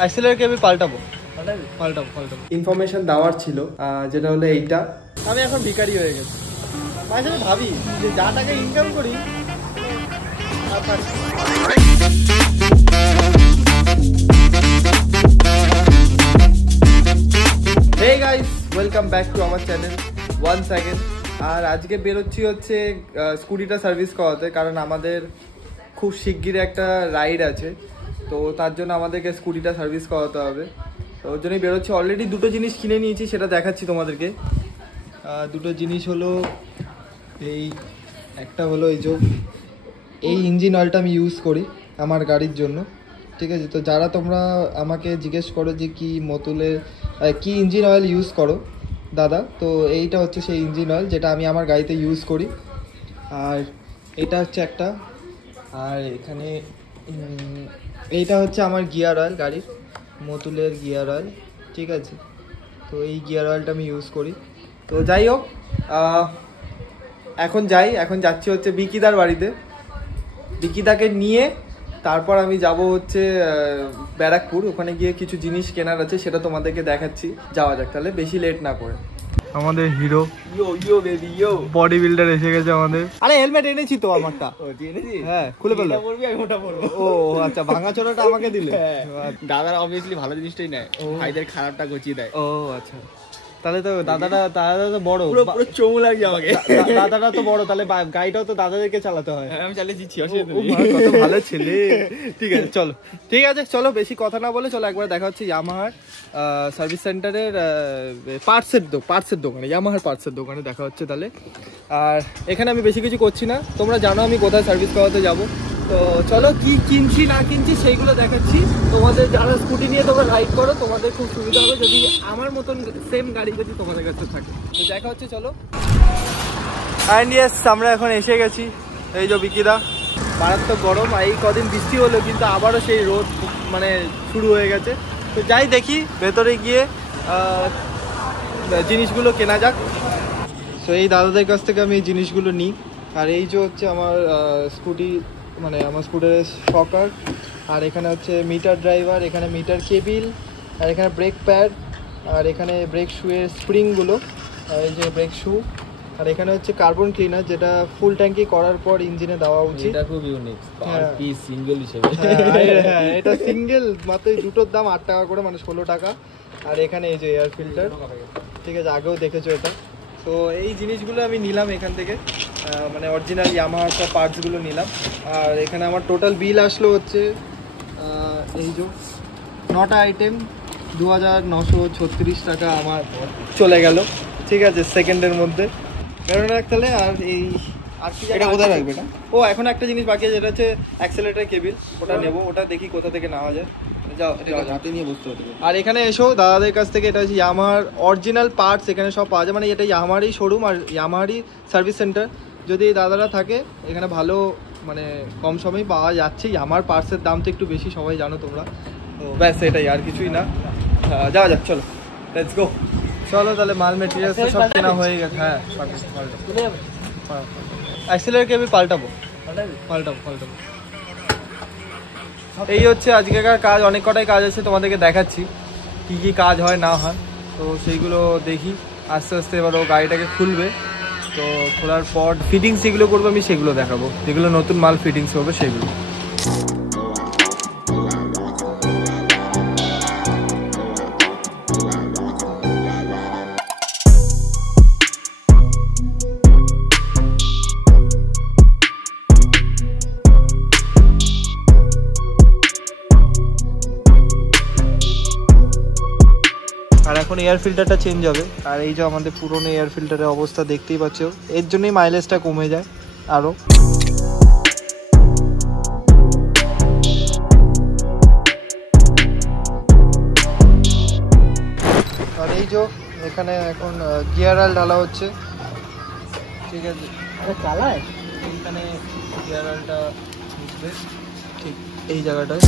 Accelerator কেবল পাল্টাবো। Information দেওয়ার ছিল, যেটা হলো এইটা। আমি এখন ভিখারি হয়ে গেছি। মাঝে মাঝে ভাবি যে যা টাকা ইনকাম করি Hey guys, welcome back to our channel once again. আর আজকে বেরোচ্ছি হচ্ছে স্কুটিটা সার্ভিস করাতে, কারণ আমাদের খুব শিগগিরই একটা রাইড আছে, তো তার জন্য আমাদেরকে স্কুটিটা সার্ভিস করাতে হবে। তো ওর জন্যই বেরোচ্ছি। অলরেডি দুটো জিনিস কিনে নিয়েছি, সেটা দেখাচ্ছি তোমাদেরকে। দুটো জিনিস হলো এই একটা হলো এই ইঞ্জিন অয়েলটা আমি ইউজ করি আমার গাড়ির জন্য, ঠিক আছে। তো যারা তোমরা আমাকে জিজ্ঞেস করো যে কি মতুলের কি ইঞ্জিন অয়েল ইউজ করো দাদা, তো এইটা হচ্ছে সেই ইঞ্জিন অয়েল যেটা আমি আমার গাড়িতে ইউজ করি। আর এটা হচ্ছে একটা, আর এখানে এইটা হচ্ছে আমার গিয়ার অয়েল, গাড়ির মতুলের গিয়ার অয়েল, ঠিক আছে। তো এই গিয়ার অয়েলটা আমি ইউজ করি। তো যাই হোক, এখন যাচ্ছি হচ্ছে বিকিদার বাড়িতে। বিকিদাকে নিয়ে তারপর আমি যাব হচ্ছে ব্যারাকপুর। ওখানে গিয়ে কিছু জিনিস কেনার আছে, সেটা তোমাদেরকে দেখাচ্ছি। যাওয়া যাক তাহলে, বেশি লেট না করে। আমাদের হিরো বডি বিল্ডার এসে গেছে আমাদের। আরে হেলমেট এনেছি তো আমারটা। হ্যাঁ, খুলে ফেললো। ও আচ্ছা, ভাঙা চোরাটা আমাকে দিলে। দাদারা অবভিয়াসলি ভালো জিনিসটাই নেয়, ভাইদের খারাপটা গচিয়ে দেয়। ও আচ্ছা, তাহলে তো দাদাটা তো বড়, পুরো চমু লাগে আমাকে। দাদাটা তো বড়, তাহলে গাড়িটাও তো দাদাদেরকে চালাতে হয়। আমি চালিয়ে দিচ্ছি, কত ভালো ছেলে। ঠিক আছে চলো বেশি কথা না বলে চলো একবার দেখা হচ্ছে ইয়ামাহার সার্ভিস সেন্টারের পার্টসের দোকানে, ইয়ামাহার পার্টসের দোকানে দেখা হচ্ছে তাহলে। আর এখানে আমি বেশি কিছু করছি না, তোমরা জানো আমি কোথায় সার্ভিস করাতে যাবো। তো চলো কি কিনছি না কিনছি সেইগুলো দেখাচ্ছি তোমাদের। যারা স্কুটি নিয়ে তোমরা রাইড করো তোমাদের খুব সুবিধা হবে যদি আমার মতন সেম গাড়ি যদি তোমাদের কাছে থাকে। তো দেখা হচ্ছে চলো। অ্যান্ড ইয়েস, আমরা এখন এসে গেছি। এই যে বিকিদা, মারাত্মক গরম। এই কদিন বৃষ্টি হলো, কিন্তু আবারও সেই রোদ মানে শুরু হয়ে গেছে। তো যাই দেখি ভেতরে গিয়ে জিনিসগুলো কেনা যাক। তো এই দাদাদের কাছ থেকে আমি এই জিনিসগুলো নিই। আর এই যে হচ্ছে আমার স্কুটি, মানে আমার স্কুটারের শকার। আর এখানে হচ্ছে মিটার ড্রাইভার, এখানে মিটার কেবিল, আর এখানে ব্রেক প্যাড, আর এখানে ব্রেক শুয়ের স্প্রিংগুলো, আর এই যে ব্রেক শু। আর এখানে হচ্ছে কার্বন ক্লিনার, যেটা ফুল ট্যাঙ্কি করার পর ইঞ্জিনে দেওয়া উচিত। এটা খুব ইউনিক, পার পিস সিঙ্গেল হিসেবে। হ্যাঁ, এটা সিঙ্গেল, মাত্র এই দুটোর দাম 8 টাকা করে, মানে 16 টাকা। আর এখানে এই যে এয়ার ফিল্টার, ঠিক আছে, আগেও দেখেছো এটা। তো এই জিনিসগুলো আমি নিলাম এখান থেকে, মানে অরিজিনাল ইয়ামাহার সব পার্টসগুলো নিলাম। আর এখানে আমার টোটাল বিল আসলো হচ্ছে এই যে 9টা আইটেম 2936 টাকা আমার চলে গেল, ঠিক আছে, সেকেন্ডের মধ্যে বেরোনো রাখতে। আর এই আর কি, এটা কোথায় রাখবে না? ও এখন একটা জিনিস বাকি আছে, যেটা হচ্ছে অ্যাক্সেলেটর কেবিল, ওটা নেবো। ওটা দেখি কোথা থেকে নেওয়া যায়। যাও হাতে নিয়ে বসতে হতে। আর এখানে এসো দাদাদের কাছ থেকে, এটা হচ্ছে ইয়ামাহার অরিজিনাল পার্টস, এখানে সব পাওয়া যায়। মানে এটা ইয়ামাহারই শোরুম আর ইয়ামাহারই সার্ভিস সেন্টার। যদি এই দাদারা থাকে এখানে, ভালো মানে কম সময় পাওয়া যাচ্ছে। ইয়ামাহার পার্টসের দাম তো একটু বেশি, সবাই জানো তোমরা। তো ব্যাস এটাই, আর কিছুই না। যাওয়া যাক, চলো লেটস গো। চলো তাহলে, মাল মেটেরিয়ালস সব কেনা হয়ে গেছে। হ্যাঁ, অ্যাক্সিলারেটর কেবল পাল্টাবো। এই হচ্ছে আজকেকার কাজ। অনেক কটাই কাজ আছে, তোমাদেরকে দেখাচ্ছি কি কি কাজ হয় না হয়। তো সেইগুলো দেখি আস্তে আস্তে। এবার ও গাড়িটাকে খুলবে, তো খোলার পর ফিটিংস যেগুলো করবো আমি সেগুলো দেখাবো, যেগুলো নতুন মাল ফিটিংস হবে সেগুলো। আর এখন এয়ার ফিল্টারটা চেঞ্জ হবে। আর এই যে আমাদের পুরনো এয়ার ফিল্টারের অবস্থা দেখতেই পাচ্ছ, এর জন্যই মাইলেজটা কমে যায় আরও। আর এই যে এখানে এখন গিয়ার অয়েল ঢালা হচ্ছে, ঠিক আছে। চালায় এইখানে গিয়ার অয়েলটা মিশবে, ঠিক এই জায়গাটায়।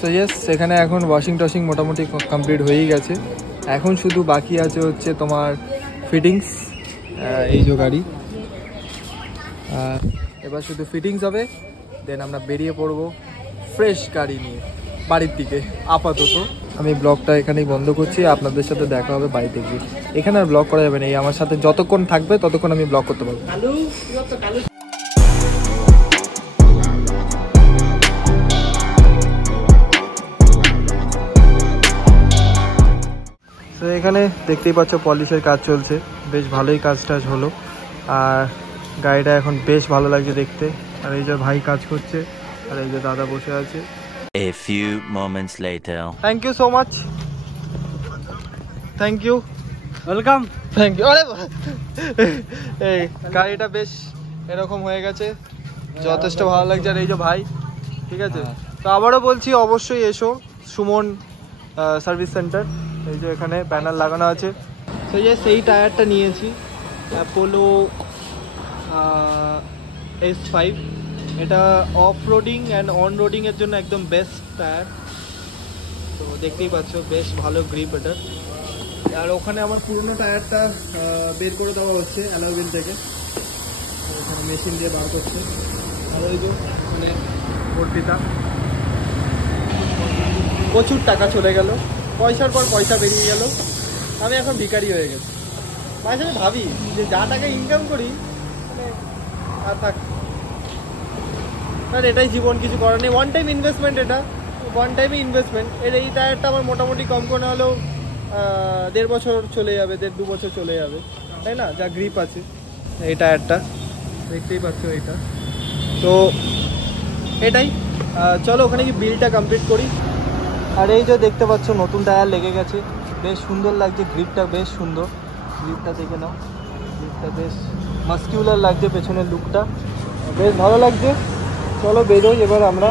সো ইয়েস, এখানে এখন ওয়াশিং মোটামুটি কমপ্লিট হয়েই গেছে। এখন শুধু বাকি আছে হচ্ছে তোমার ফিটিংস। এই যে গাড়ি, এবার শুধু ফিটিংস হবে, দেন আমরা বেরিয়ে পড়বো ফ্রেশ গাড়ি নিয়ে বাড়ির দিকে। আপাতত আমি ব্লগটা এখানেই বন্ধ করছি, আপনাদের সাথে দেখা হবে বাড়িতে গিয়ে। এখানে আর ব্লগ করা যাবে না, এই আমার সাথে যতক্ষণ থাকবে ততক্ষণ আমি ব্লগ করতে পারবো। তো এখানে দেখতেই পাচ্ছ পলিশের কাজ চলছে, বেশ ভালোই কাজ টাজ হলো, আর গাড়িটা এখন বেশ ভালো লাগছে দেখতে। আর এই যে ভাই কাজ করছে, আর এই যে দাদা বসে আছে। A few moments later. Thank you so much, thank you, welcome. Thank you. আরে এই গাড়িটা বেশ এরকম হয়ে গেছে, যথেষ্ট ভালো লাগছে। আর এই যে ভাই, ঠিক আছে। তো আবারও বলছি, অবশ্যই এসো সুমন সার্ভিস সেন্টার। এই যে এখানে ব্যানার লাগানো আছে। তো সেই টায়ারটা নিয়েছি, অ্যাপোলো S5। এটা অফ রোডিং অ্যান্ড অন রোডিংয়ের জন্য একদম বেস্ট টায়ার। তো দেখতেই পাচ্ছ বেশ ভালো গ্রিপ এটা। আর ওখানে আমার পুরনো টায়ারটা বের করে দেওয়া হচ্ছে অ্যালয় হুইল থেকে, ওখানে মেশিন দিয়ে বার করছে। আর ওই যে মানে ভর্তিটা প্রচুর টাকা চলে গেল, পয়সার পর পয়সা বেরিয়ে গেল, আমি এখন ভিখারি হয়ে গেছি। মাঝে মাঝে ভাবি যে যা টাকা ইনকাম করি মানে আর থাক, আর এটাই জীবন, কিছু করার নেই। ওয়ান টাইম ইনভেস্টমেন্ট, এটা ওয়ান টাইমে ইনভেস্টমেন্ট। এই টায়ারটা আমার মোটামুটি কম করে হলেও 1.5 বছর চলে যাবে, 1.5-2 বছর চলে যাবে, তাই না? যা গ্রিপ আছে এই টায়ারটা, দেখতেই পাচ্ছ এটা। তো এটাই, চলো ওখানে কি বিলটা কমপ্লিট করি। আর এই যে দেখতে পাচ্ছ নতুন টায়ার লেগে গেছে, বেশ সুন্দর লাগছে, গ্রিপটা বেশ সুন্দর, গ্রিপটা দেখে নাও, গ্রিপটা বেশ মাস্কিউলার লাগছে, পেছনের লুকটা বেশ ভালো লাগছে। চলো বেরোই এবার আমরা,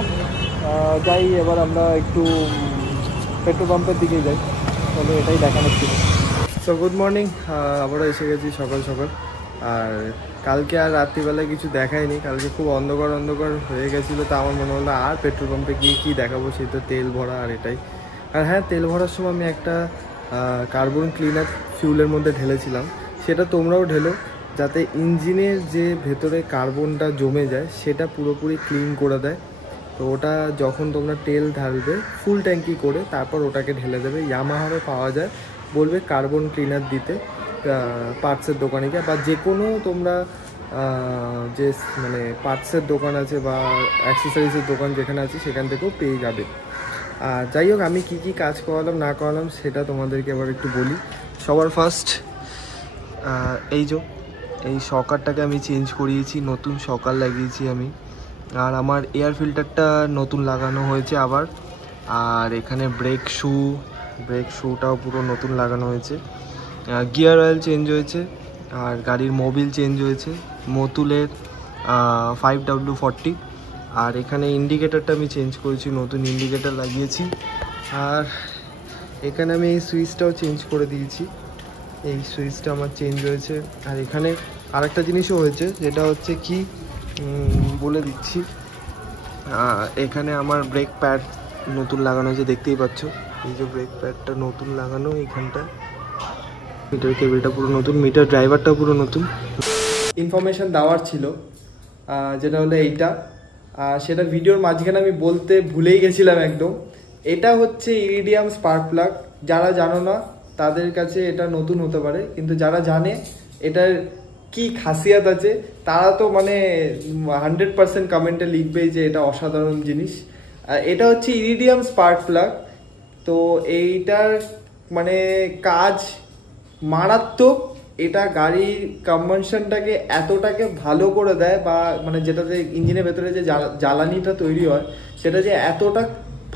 যাই এবার আমরা একটু পেট্রোল পাম্পের দিকে যাই। চলো এটাই দেখানোর ছিল। সো গুড মর্নিং, আবারও এসে গেছি সকাল সকাল। আর কালকে আর রাত্রিবেলায় কিছু দেখায়নি, কালকে খুব অন্ধকার অন্ধকার হয়ে গেছিলো। তা আমার মনে হলো আর পেট্রোল পাম্পে গিয়ে কী দেখাবো, সেই তো তেল ভরা আর এটাই। আর হ্যাঁ, তেল ভরার সময় আমি একটা কার্বন ক্লিনার ফিউলের মধ্যে ঢেলেছিলাম, সেটা তোমরাও ঢেলো, যাতে ইঞ্জিনের যে ভেতরে কার্বনটা জমে যায় সেটা পুরোপুরি ক্লিন করে দেয়। তো ওটা যখন তোমরা তেল ঢালবে ফুল ট্যাঙ্কি করে, তারপর ওটাকে ঢেলে দেবে। ইয়ামাহারও পাওয়া যায়, বলবে কার্বন ক্লিনার দিতে পার্টসের দোকানে গিয়ে, বা যে কোনো তোমরা যে মানে পার্টসের দোকান আছে বা অ্যাক্সেসরিজের দোকান যেখানে আছে সেখান থেকেও পেয়ে যাবে। আর যাই হোক, আমি কি কি কাজ করালাম না করালাম সেটা তোমাদেরকে এবার একটু বলি। সবার ফার্স্ট এই শকারটাকে আমি চেঞ্জ করিয়েছি, নতুন শকার লাগিয়েছি আমি। আর আমার এয়ার ফিল্টারটা নতুন লাগানো হয়েছে আবার। আর এখানে ব্রেক শ্যুটাও পুরো নতুন লাগানো হয়েছে। গিয়ার অয়েল চেঞ্জ হয়েছে, আর গাড়ির মোবিল চেঞ্জ হয়েছে, মতুলের 5W40। আর এখানে ইন্ডিকেটারটা আমি চেঞ্জ করেছি, নতুন ইন্ডিকেটার লাগিয়েছি। আর এখানে আমি এই সুইচটাও চেঞ্জ করে দিয়েছি, এই সুইচটা আমার চেঞ্জ হয়েছে। আর এখানে আরেকটা জিনিসও হয়েছে, যেটা হচ্ছে কি বলে দিচ্ছি, এখানে আমার ব্রেক প্যাড নতুন লাগানো হয়েছে, দেখতেই পাচ্ছ। এই যে ব্রেক প্যাডটা নতুন লাগানো এইখানটা, মিটার কেবিলটা পুরো নতুন, মিটার ড্রাইভারটাও পুরো নতুন। ইনফরমেশান দেওয়ার ছিল যেটা হলো এইটা, সেটা ভিডিওর মাঝখানে আমি বলতে ভুলেই গেছিলাম একদম। এটা হচ্ছে ইরিডিয়াম স্পার্ক প্লাগ। যারা জানো না তাদের কাছে এটা নতুন হতে পারে, কিন্তু যারা জানে এটার কি খাসিয়াত আছে তারা তো মানে 100% কমেন্টে লিখবে যে এটা অসাধারণ জিনিস। এটা হচ্ছে ইরিডিয়াম স্পার্ক প্লাগ। তো এইটার মানে কাজ মারাত্মক। এটা গাড়ির কম্বানশনটাকে এতটাকে ভালো করে দেয়, বা মানে যেটাতে ইঞ্জিনের ভেতরে যে জ্বালানিটা তৈরি হয় সেটা যে এতটা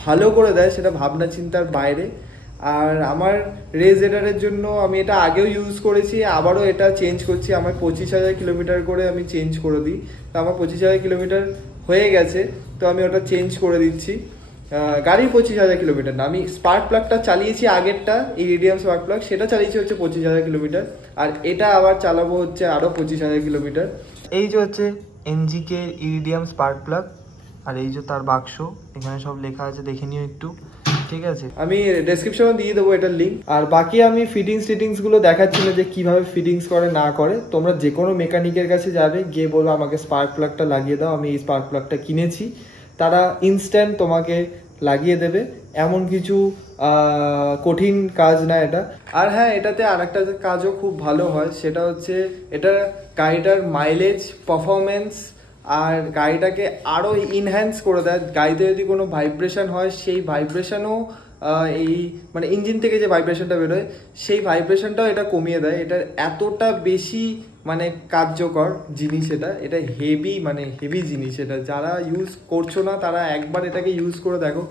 ভালো করে দেয় সেটা ভাবনা চিন্তার বাইরে। আর আমার রেজেডারের জন্য আমি এটা আগেও ইউজ করেছি, আবারও এটা চেঞ্জ করছি। আমার 25,000 কিলোমিটার করে আমি চেঞ্জ করে দিই, তো আমার 25,000 কিলোমিটার হয়ে গেছে, তো আমি ওটা চেঞ্জ করে দিচ্ছি। গাড়ির 25,000 কিলোমিটার না, আমি স্পার্ক প্লাগটা চালিয়েছি আগেরটা, ইরিডিয়াম স্পার্ক প্লাগ, সেটা চালিয়েছি হচ্ছে 25,000 কিলোমিটার। আর এটা আবার চালাবো হচ্ছে আরও 25,000 কিলোমিটার। এই যে হচ্ছে এনজিকে ইরিডিয়াম স্পার্ক প্লাগ, আর এই যে তার বাক্স, এখানে সব লেখা আছে, দেখে নিও একটু। ঠিক আছে, আমি ডেসক্রিপশনে দিয়ে দেবো এটার লিঙ্ক। আর বাকি আমি ফিটিংস গুলো দেখাচ্ছি না যে কিভাবে ফিটিংস করে না করে। তোমরা যে কোনো মেকানিকের কাছে যাবে, গিয়ে বলবো আমাকে স্পার্ক প্লাগটা লাগিয়ে দাও, আমি এই স্পার্ক প্লাগটা কিনেছি, তারা ইনস্ট্যান্ট তোমাকে লাগিয়ে দেবে। এমন কিছু কঠিন কাজ না এটা। আর হ্যাঁ, এটাতে আরেকটা কাজও খুব ভালো হয়, সেটা হচ্ছে এটা গাড়িটার মাইলেজ, পারফরমেন্স আর গাড়িটাকে আরো ইনহ্যান্স করে দেয়। গাড়িতে যদি কোনো ভাইব্রেশন হয়, সেই ভাইব্রেশনও এই মানে ইঞ্জিন থেকে যে ভাইব্রেশনটা বেরোয়, সেই ভাইব্রেশনটাও এটা কমিয়ে দেয়। এটা এতটা বেশি মানে কার্যকর জিনিস, এটা হেভি জিনিস। এটা যারা ইউজ করছো না, তারা একবার এটাকে ইউজ করে দেখো।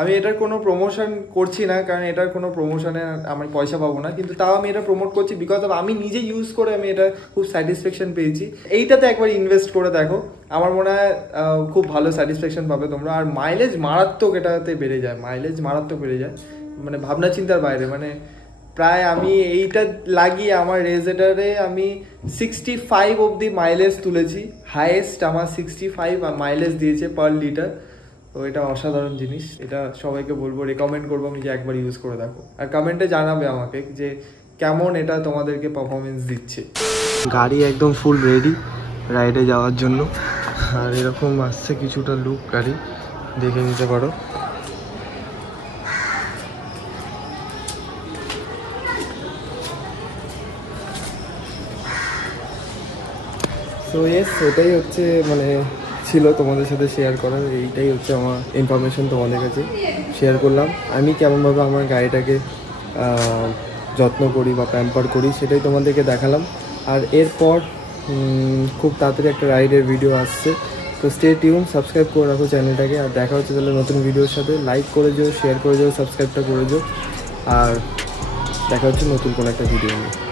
আমি এটার কোনো প্রমোশন করছি না, কারণ এটার কোনো প্রমোশনে আমি পয়সা পাবো না, কিন্তু তাও আমি এটা প্রমোট করছি বিকজ অফ আমি নিজে ইউজ করে আমি এটা খুব স্যাটিসফ্যাকশন পেয়েছি। এইটাতে একবার ইনভেস্ট করে দেখো, আমার মনে হয় খুব ভালো স্যাটিসফ্যাকশন পাবে তোমরা। আর মাইলেজ মারাত্মক এটাতে বেড়ে যায়, মানে ভাবনা চিন্তার বাইরে। মানে প্রায় আমি এইটা লাগিয়ে আমার রেজেটারে আমি 65 অব্দি মাইলেজ তুলেছি, হাইয়েস্ট আমার 65 মাইলেজ দিয়েছে পার লিটার। তো এটা অসাধারণ জিনিস, এটা সবাইকে বলবো, রেকমেন্ড করবো আমি যে একবার ইউজ করে দেখো। আর কমেন্টে জানাবে আমাকে যে কেমন এটা তোমাদেরকে পারফরমেন্স দিচ্ছে। গাড়ি একদম ফুল রেডি রাইডে যাওয়ার জন্য। আর এরকম আসছে কিছুটা লুক, গাড়ি দেখে নিতে পারো। তো ইয়েস, এটাই হচ্ছে মানে ছিল তোমাদের সাথে শেয়ার করার। এইটাই হচ্ছে আমার ইনফরমেশন তোমাদের কাছে শেয়ার করলাম। আমি কেমনভাবে আমার গাড়িটাকে যত্ন করি বা প্যাম্পার করি, সেটাই তোমাদেরকে দেখালাম। আর এরপর খুব তাড়াতাড়ি একটা রাইডের ভিডিও আসছে, তো স্টে টিউন, সাবস্ক্রাইব করে রাখো চ্যানেলটাকে। আর দেখা হচ্ছে তাহলে নতুন ভিডিওর সাথে। লাইক করে যাও, শেয়ার করে যাও, সাবস্ক্রাইবটা করে যাও। আর দেখা হচ্ছে নতুন কোনো একটা ভিডিও নিয়ে।